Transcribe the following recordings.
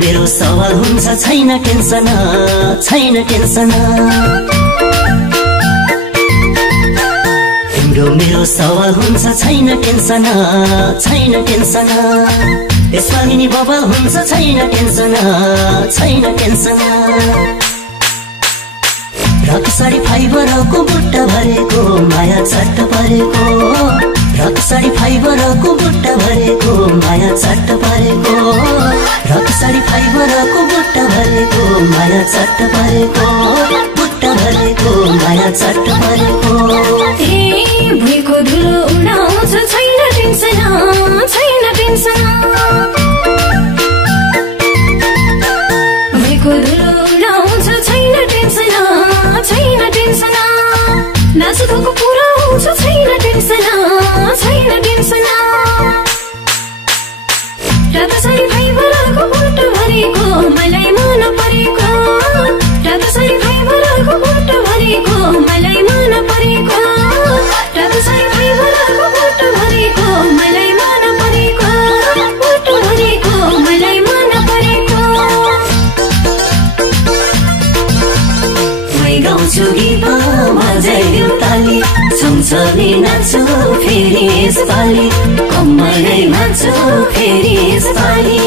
मेरो सवाल हुन्छ छैन टेन्सन छैन टेन्सन तिम्रो मेरो सवाल हुन्छ छैन टेन्सन छैन टेन्सन यसपालि नि बवाल हुन्छ छैन टेन्सन छैन टेन्सन रक साडी फाइबरको बुट्टा भरेको माया चट्ट परेको रक साडी फाइबरको बुट्टा भरेको माया चट्ट परेको रक साडी फाइबरको बुट्टा भरेको माया चट्ट परेको बुट्टा भरेको माया चट्ट परेको ए भुइँको धुलो उडाउँछ छैन टेन्सन छैन टेन्सन भुइँको धुलो उडाउँछ छैन टेन्सन छैन टेन्सन नाचुको पुरा हुन्छ छैन टेन्सन छैन टेन्सन रात साडी फाइबरको बुट्टा भरेको मलाई मन परेको रात साडी फाइबरको बुट्टा भरेको मलाई मन परेको रात साडी फाइबरको बुट्टा भरेको मलाई मन परेको बुट्टा भरेको मलाई मन परेको मै गाउँछु गीत बजाइदेऊ ताली सँगसँगै नाच्छु फेरि यसपालि कम्मरै नाच्छु फेरि यसपालि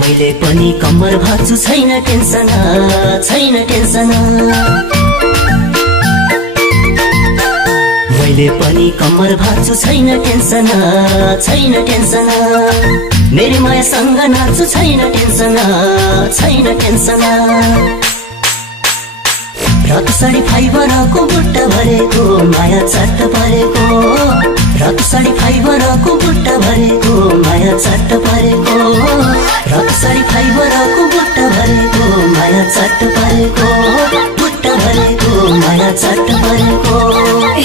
मैले पनि कम्मर भाँच्छु छैन टेन्सन छैन टेन्सन मैले पनि कम्मर भाँच्छु छैन टेन्सन छैन टेन्सन मेरो मायासँग नाच्छु छैन टेन्सन छैन टेन्सन रक साडी फाइबरको बुट्टा भरेको माया चट्ट परेको रक साडी फाइबरको बुट्टा भरेको माया चट्ट परेको रक साडी फाइबरको बुट्टा भरेको माया चट्ट परेको बुट्टा भरेको माया चट्ट परेको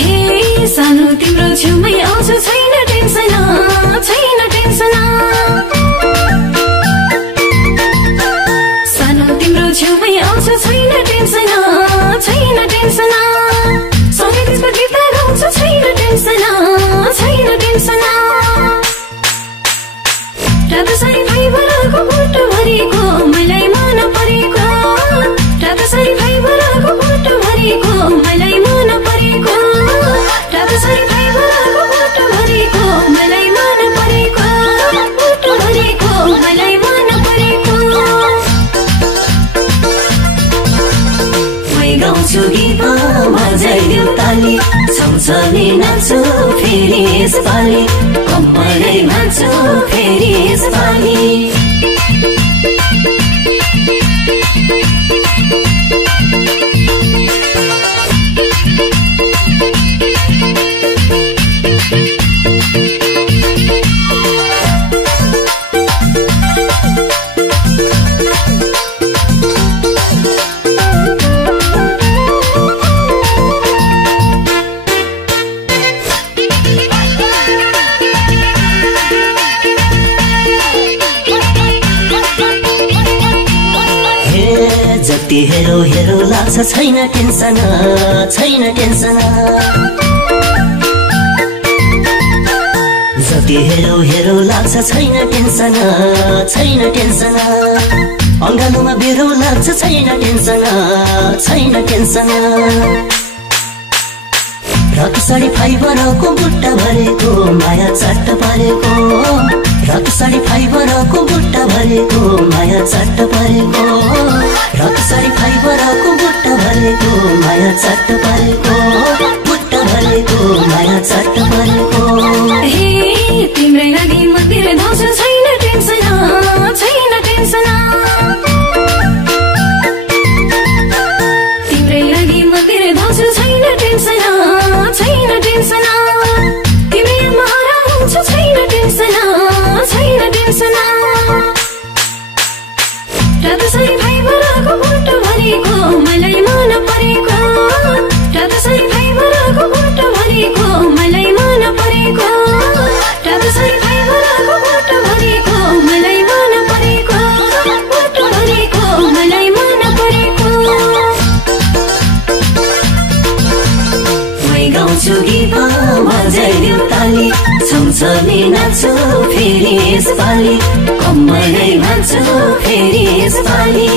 हे सानो तिम्रो छेउमै आउँछ छैन टेन्सन छैन टेन्सन सानो तिम्रो छेउमै आउँछ छैन टेन्सन छैन टेन्सन सँगै त्यसको गीत गाउँछ छैन टेन्सन छैन टेन्सन रात साडी फाइबरको बुट्टा भरेको मलाई मन परेको रात साडी फाइबरको बुट्टा भरेको मलाई मन परेको रात साडी फाइबरको बुट्टा भरेको मलाई मन परेको बुट्टा भरेको मलाई मन परेको मै गाउँछु गीत बजाइदेऊ ताली सँगसँगै नाच्छु फेरि यसपालि कम्मरै नाच्छु फेरि यसपालि जति हेरो हेरो लाग्छ छैन टेन्सन छैन टेन्सन जति हेरो हेरो लाग्छ छैन टेन्सन छैन टेन्सन अङ्गालोमा बेरो लाग्छ छैन टेन्सन छैन टेन्सन रक्सरी फाइबरको बुट्टा भरेको माया चट्ट परेको रक्सरी फाइबरको बुट्टा भरेको माया चट्ट परेको रक्सरी फाइबरको बुट्टा भरेको माया चट्ट परेको बुट्टा भरेको माया चट्ट परेको हे तिम्रै लागि मतिर धाउँछ छैन टेन्सन तिम्रै लागि मतिर धाउँछ छैन टेन्सन तिम्रै मारा हुन्छ छैन टेन्सन रक्सरी फाइबरको बुट्टा भरेको मलाई मन परेको रक्सरी फाइबरको बुट्टा भरेको मलाई मन परेको रक्सरी फाइबरको बुट्टा भरेको मलाई मन परेको बुट्टा भरेको मलाई मन परेको मै गाउँछु गीत बजाइदेऊ ताली सँगसँगै नाच्छु फेरि यसपालि कम्मरै भान्छु फेरि यसपालि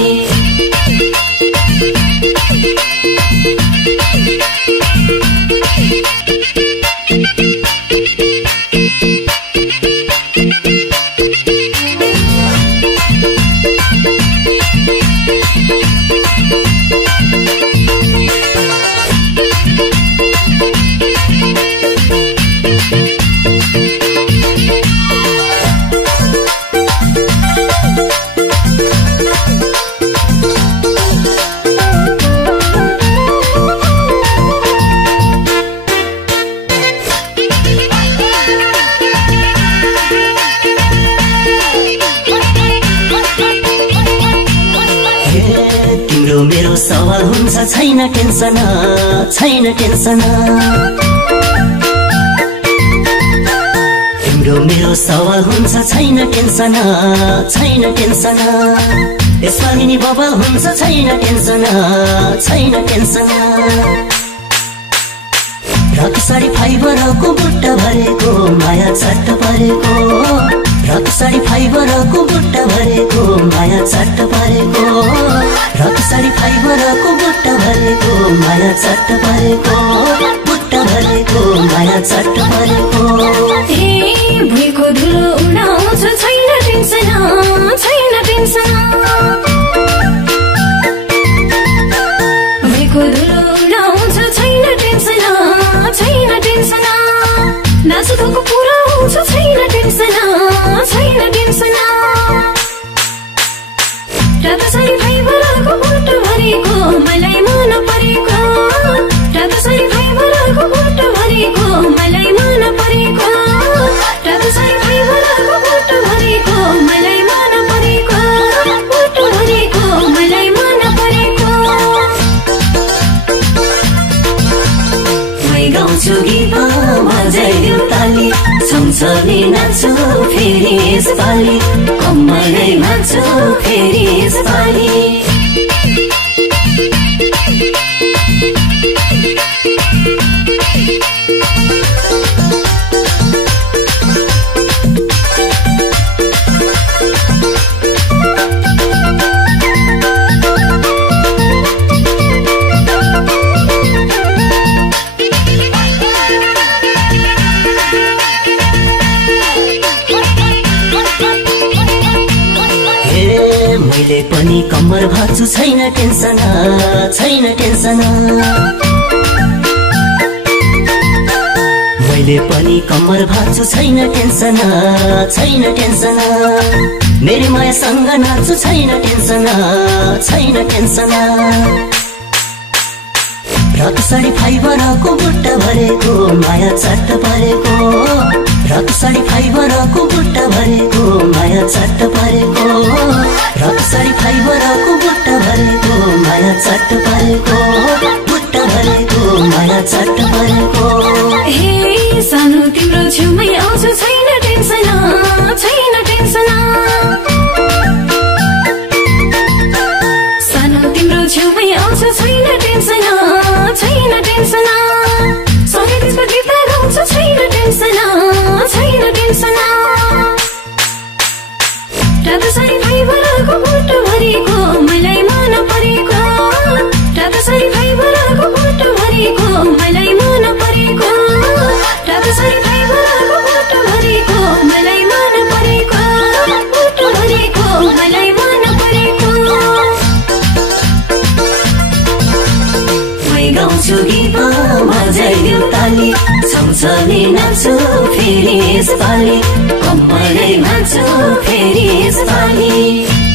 मेरो सवाल हुन्छ छैन टेन्सन तिम्रो मेरो सवाल हुन्छ छैन टेन्सन यसपालि नि बवाल हुन्छ छैन टेन्सन रक्सरी फाइबरको बुट्टा भरेको माया चट्ट परेको रक्सरी फाइबरको बुट्टा भरेको माया चट्ट परेको रक्सरी फाइबरको बुट्टा भरेको माया चट्ट परेको बुट्टा भरेको माया चट्ट परेको हे भुइँको धुलो उडाउँछ छैन टेन्सन भुइँको धुलो उडाउँछ छैन टेन्सन नाचुको पुरा हुन्छ छैन टेन्सन रक्सरी फाइबरको बुट्टा भरेको मलाई मन परेको रक्सरी फाइबरको बुट्टा भरेको मलाई मन परेको रक्सरी फाइबरको बुट्टा भरेको मलाई मन परेको बुट्टा भरेको मलाई मन परेको मै गाउँछु गीत बजाइदेऊ ताली सँगसँगै नाच्छु फेरि यसपालि कम्मरै भान्छु फेरि यसपालि मैले पनि कम्मर भाँच्छु छैन टेन्सन मैले पनि कम्मर भाँच्छु छैन टेन्सन मेरो मायासँग नाच्छु छैन टेन्सन रक्सरी फाइबरको बुट्टा भरेको माया चट्ट परेको रक्सरी फाइबरको बुट्टा भरेको माया चट्ट परेको रक्सरी फाइबरको बुट्टा भरेको माया चट्ट परेको बुट्टा भरेको माया चट्ट परेको हे सानो तिम्रो छेउमै आउँछ छैन टेन्सन सानो तिम्रो छेउमै आउँछ छैन टेन्सन सँगै त्यसको गीत गाउँछ छैन टेन्सन रक्सरी फाइबरको बुट्टा भरेको मलाई मन परेको रक्सरी फाइबरको बुट्टा भरेको मलाई मन परेको गाउँछु गीत बजाइदेऊ ताली सँगसँगै नाच्छु फेरि यसपालि कम्पलै मान्छु फेरि यसपालि